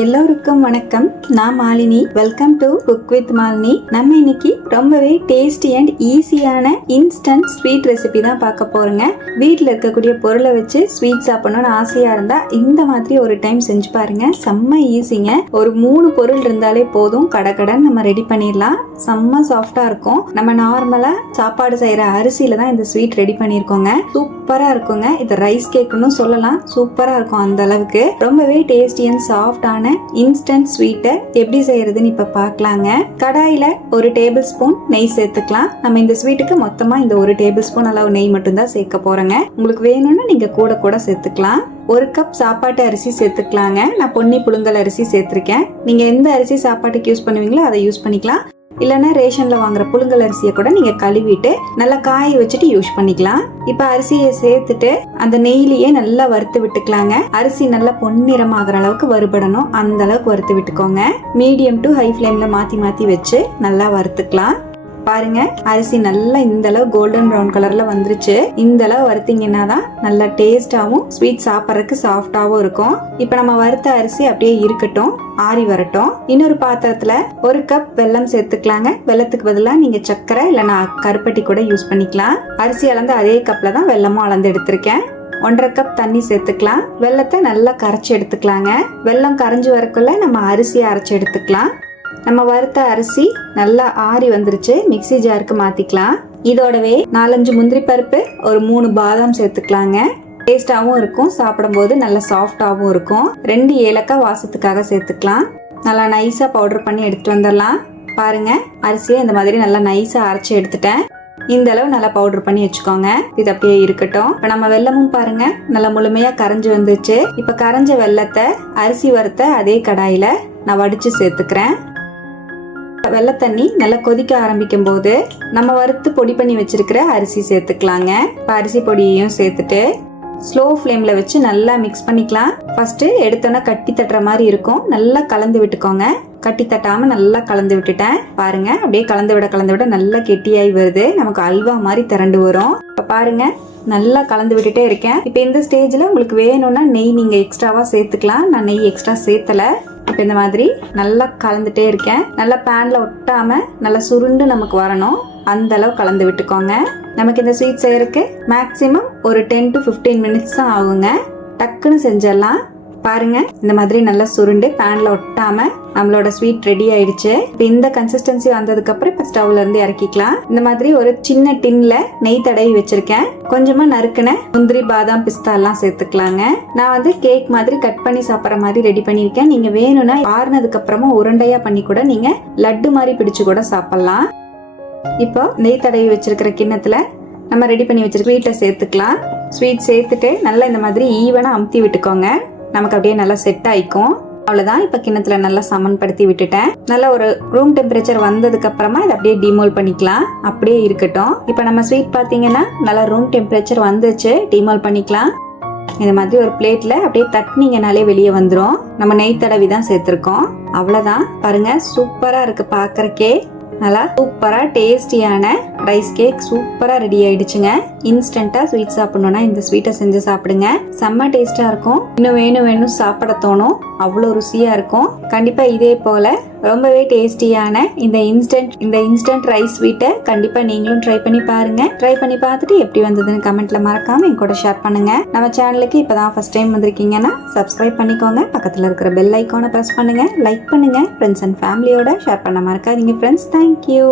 எல்லோருக்கும் வணக்கம். நான் Malini. Welcome to cook with Malini. நம்ம இன்னைக்கு ரொம்பவே டேஸ்டி அண்ட் ஈஸியான இன்ஸ்டன்ட் ஸ்வீட் ரெசிபி தான் பார்க்க போறோங்க. வீட்டில் இருக்கக்கூடிய பொருளை வச்சு ஸ்வீட் சாப்பிடணும்னு ஆசையா இருந்தா இந்த மாதிரி ஒரு டைம் செஞ்சு பாருங்க. செம்ம ஈஸிங்க. ஒரு 3 பொருள் இருந்தாலே போதும், கடகடன் நம்ம ரெடி பண்ணிடலாம். செம்ம சாஃப்டா இருக்கும். நம்ம நார்மலா சாப்பாடு செய்யற அரிசியில தான் இந்த ஸ்வீட் ரெடி பண்ணிருக்கோங்க. சூப்பரா இருக்குங்க. இது ரைஸ் கேக்குன்னு சொல்லலாம். சூப்பரா இருக்கும். அந்த அளவுக்கு ரொம்பவே டேஸ்டி அண்ட் சாஃப்டான இன்ஸ்டன்ட் ஸ்வீட்டை எப்படி செய்யறதுன்னு இப்ப பார்க்கலாங்க. கடாயில 1 டேபிள் ஸ்பூன் நெய் சேர்த்துக்கலாம். நம்ம இந்த ஸ்வீட்டுக்கு மொத்தமா இந்த 1 டேபிள் ஸ்பூன் அளவு நெய் மட்டும் தான் சேர்க்க போறோங்க. உங்களுக்கு வேணும்னா நீங்க கூட சேர்த்துக்கலாம். 1 கப் சாப்பாட்டு அரிசி சேர்த்துக்கலாங்க. நான் பொன்னி புழுங்கல் அரிசி சேர்த்திருக்கேன். நீங்க எந்த அரிசி சாப்பாட்டுக்கு யூஸ் பண்ணுவீங்களோ அதை யூஸ் பண்ணிக்கலாம். இல்லைன்னா ரேஷன்ல வாங்குற புழுங்கல் அரிசியை கூட நீங்க கழுவிட்டு நல்லா காய வச்சுட்டு யூஸ் பண்ணிக்கலாம். இப்ப அரிசியை சேர்த்துட்டு அந்த நெய்லியே நல்லா வறுத்து விட்டுக்கலாங்க. அரிசி நல்லா பொன்னிறம் ஆகிற அளவுக்கு வறுபடணும். அந்த அளவுக்கு வறுத்து விட்டுக்கோங்க. மீடியம் டு ஹை ஃபிளேம்ல மாத்தி வச்சு நல்லா வறுத்துக்கலாம். பாருங்க, அரிசி நல்லா இந்த அளவு கோல்டன் ப்ரௌன் கலர்ல வந்துருச்சு. இந்த அளவு வறுத்தீங்கன்னா தான் நல்லா டேஸ்டாவும் ஸ்வீட் சாப்பிட்றதுக்கு சாஃப்டாவும் இருக்கும். இப்ப நம்ம வறுத்த அரிசி அப்படியே இருக்கட்டும், ஆறி வரட்டும். இன்னொரு பாத்திரத்துல 1 கப் வெல்லம் சேர்த்துக்கலாங்க. வெல்லத்துக்கு பதிலாக நீங்க சர்க்கரை இல்லைன்னா கருப்பட்டி கூட யூஸ் பண்ணிக்கலாம். அரிசி அளந்து அதே கப்ல தான் வெல்லமும் அளந்து எடுத்திருக்கேன். 1.5 கப் தண்ணி சேர்த்துக்கலாம். வெல்லத்தை நல்லா கரைச்சி எடுத்துக்கலாங்க. வெல்லம் கரைஞ்சி வரக்குள்ள நம்ம அரிசியை அரைச்சி எடுத்துக்கலாம். நம்ம வறுத்த அரிசி நல்லா ஆறி வந்துருச்சு. மிக்ஸி ஜாருக்கு மாத்திக்கலாம். இதோடவே 4-5 முந்திரி பருப்பு, ஒரு 3 பாதாம் சேர்த்துக்கலாங்க. டேஸ்டாவும் இருக்கும், சாப்பிடும் போது நல்லா சாஃப்டாவும் இருக்கும். 2 ஏலக்காய் வாசத்துக்காக சேர்த்துக்கலாம். நல்லா நைஸா பவுடர் பண்ணி எடுத்துட்டு வந்துடலாம். பாருங்க, அரிசியை இந்த மாதிரி நல்லா நைஸா அரைச்சி எடுத்துட்டேன். இந்த அளவு நல்லா பவுடர் பண்ணி வச்சுக்கோங்க. இது அப்படியே இருக்கட்டும். இப்ப நம்ம வெல்லமும் பாருங்க நல்லா முழுமையா கரைஞ்சு வந்துச்சு. இப்ப கரைஞ்ச வெல்லத்தை அரிசி வறுத்த அதே கடாயில நான் வடிச்சு சேர்த்துக்கிறேன். வெள்ளை தண்ணி நல்லா கொதிக்க ஆரம்பிக்கும் போது நம்ம வறுத்து பொடி பண்ணி வச்சிருக்கிற அரிசி சேர்த்துக்கலாங்க. இப்போ அரிசி பொடியையும் சேர்த்துட்டு ஸ்லோ ஃப்ளேம்ல வச்சு நல்லா மிக்ஸ் பண்ணிக்கலாம். ஃபர்ஸ்ட் எடுத்தோன்னா கட்டி தட்டுற மாதிரி இருக்கும். நல்லா கலந்து விட்டுக்கோங்க. கட்டி தட்டாம நல்லா கலந்து விட்டுட்டேன். பாருங்க, அப்படியே கலந்து விட நல்லா கெட்டியாகி வருது. நமக்கு அல்வா மாதிரி திரண்டு வரும். இப்போ பாருங்க, நல்லா கலந்து விட்டுட்டே இருக்கேன். இப்போ இந்த ஸ்டேஜ்ல உங்களுக்கு வேணும்னா நெய் நீங்க எக்ஸ்ட்ராவா சேர்த்துக்கலாம். நான் நெய் எக்ஸ்ட்ரா சேர்த்தல. இப்போ இந்த மாதிரி நல்லா கலந்துட்டே இருக்கேன். நல்லா பேன்ல ஒட்டாம நல்லா சுருண்டு நமக்கு வரணும். அந்த அளவு கலந்து விட்டுக்கோங்க. நமக்கு இந்த ஸ்வீட் செய்யறதுக்கு மேக்சிமம் ஒரு 10 to 15 மினிட்ஸ் தான் ஆகுங்க. டக்குன்னு செஞ்சிடலாம். பாருங்க, இந்த மாதிரி நல்லா சுருண்டு பேன்ல ஒட்டாம நம்மளோட ஸ்வீட் ரெடி ஆயிடுச்சு. இப்போ இந்த கன்சிஸ்டன்சி வந்ததுக்கு அப்புறம் இப்ப ஸ்டவ்ல இருந்து இறக்கிக்கலாம். இந்த மாதிரி ஒரு சின்ன டின்ல நெய் தடவி வச்சிருக்கேன். கொஞ்சமா நறுக்குன முந்திரி, பாதாம், பிஸ்தா எல்லாம் சேர்த்துக்கலாங்க. நான் வந்து கேக் மாதிரி கட் பண்ணி சாப்பிட்ற மாதிரி ரெடி பண்ணிருக்கேன். நீங்க வேணும்னா ஆறுனதுக்கு அப்புறமா உருண்டையா பண்ணி கூட நீங்க லட்டு மாதிரி பிடிச்சு கூட சாப்பிடலாம். இப்போ நெய் தடவி வச்சிருக்கிற கிண்ணத்துல நம்ம ரெடி பண்ணி வச்சிருக்க ஸ்வீட்டை சேர்த்துக்கலாம். ஸ்வீட் சேர்த்துட்டு நல்லா இந்த மாதிரி ஈவனா அமுத்தி விட்டுக்கோங்க. நமக்கு அப்படியே நல்லா செட் ஆயிக்கும். அவ்வளவுதான். இப்ப கிண்ணத்துல நல்லா சமன்படுத்தி விட்டுட்டேன். நல்ல ஒரு ரூம் டெம்பரேச்சர் வந்ததுக்கு அப்புறமா இதை அப்படியே டிமோல் பண்ணிக்கலாம். அப்படியே இருக்கட்டும். இப்ப நம்ம ஸ்வீட் பாத்தீங்கன்னா நல்லா ரூம் டெம்பரேச்சர் வந்துச்சு. டிமோல் பண்ணிக்கலாம். இந்த மாதிரி ஒரு பிளேட்ல அப்படியே தட்டினீங்கனாலே வெளியே வந்துடும். நம்ம நெய் தடவி தான் சேர்த்திருக்கோம். அவ்வளவுதான். பாருங்க, சூப்பரா இருக்கு பாக்குறக்கே. நல்லா சூப்பரா டேஸ்டியான ரைஸ் கேக் சூப்பரா ரெடி ஆயிடுச்சுங்க. இன்ஸ்டன்டா ஸ்வீட் சாப்பிடணும்னா இந்த ஸ்வீட்டை செஞ்சு சாப்பிடுங்க. செம்ம டேஸ்டா இருக்கும். இன்னும் வேணும் சாப்பிட தோணும். அவ்வளோ ருசியா இருக்கும். கண்டிப்பா இதே போல ரொம்பவே டேஸ்டியான இந்த இன்ஸ்டன்ட் ரைஸ் ஸ்வீட்டை கண்டிப்பா நீங்களும் ட்ரை பண்ணி பாருங்க. ட்ரை பண்ணி பார்த்துட்டு எப்படி வந்ததுன்னு கமெண்ட்ல மறக்காம என் கூட ஷேர் பண்ணுங்க. நம்ம சேனலுக்கு இப்பதான் ஃபர்ஸ்ட் டைம் வந்திருக்கீங்கன்னா சப்ஸ்கிரைப் பண்ணிக்கோங்க. பக்கத்துல இருக்கிற பெல் ஐக்கானை பிரஸ் பண்ணுங்க. லைக் பண்ணுங்க. ஃப்ரெண்ட்ஸ் அண்ட் ஃபேமிலியோட ஷேர் பண்ண மறக்காதீங்க ஃப்ரெண்ட்ஸ். தேங்க்யூ.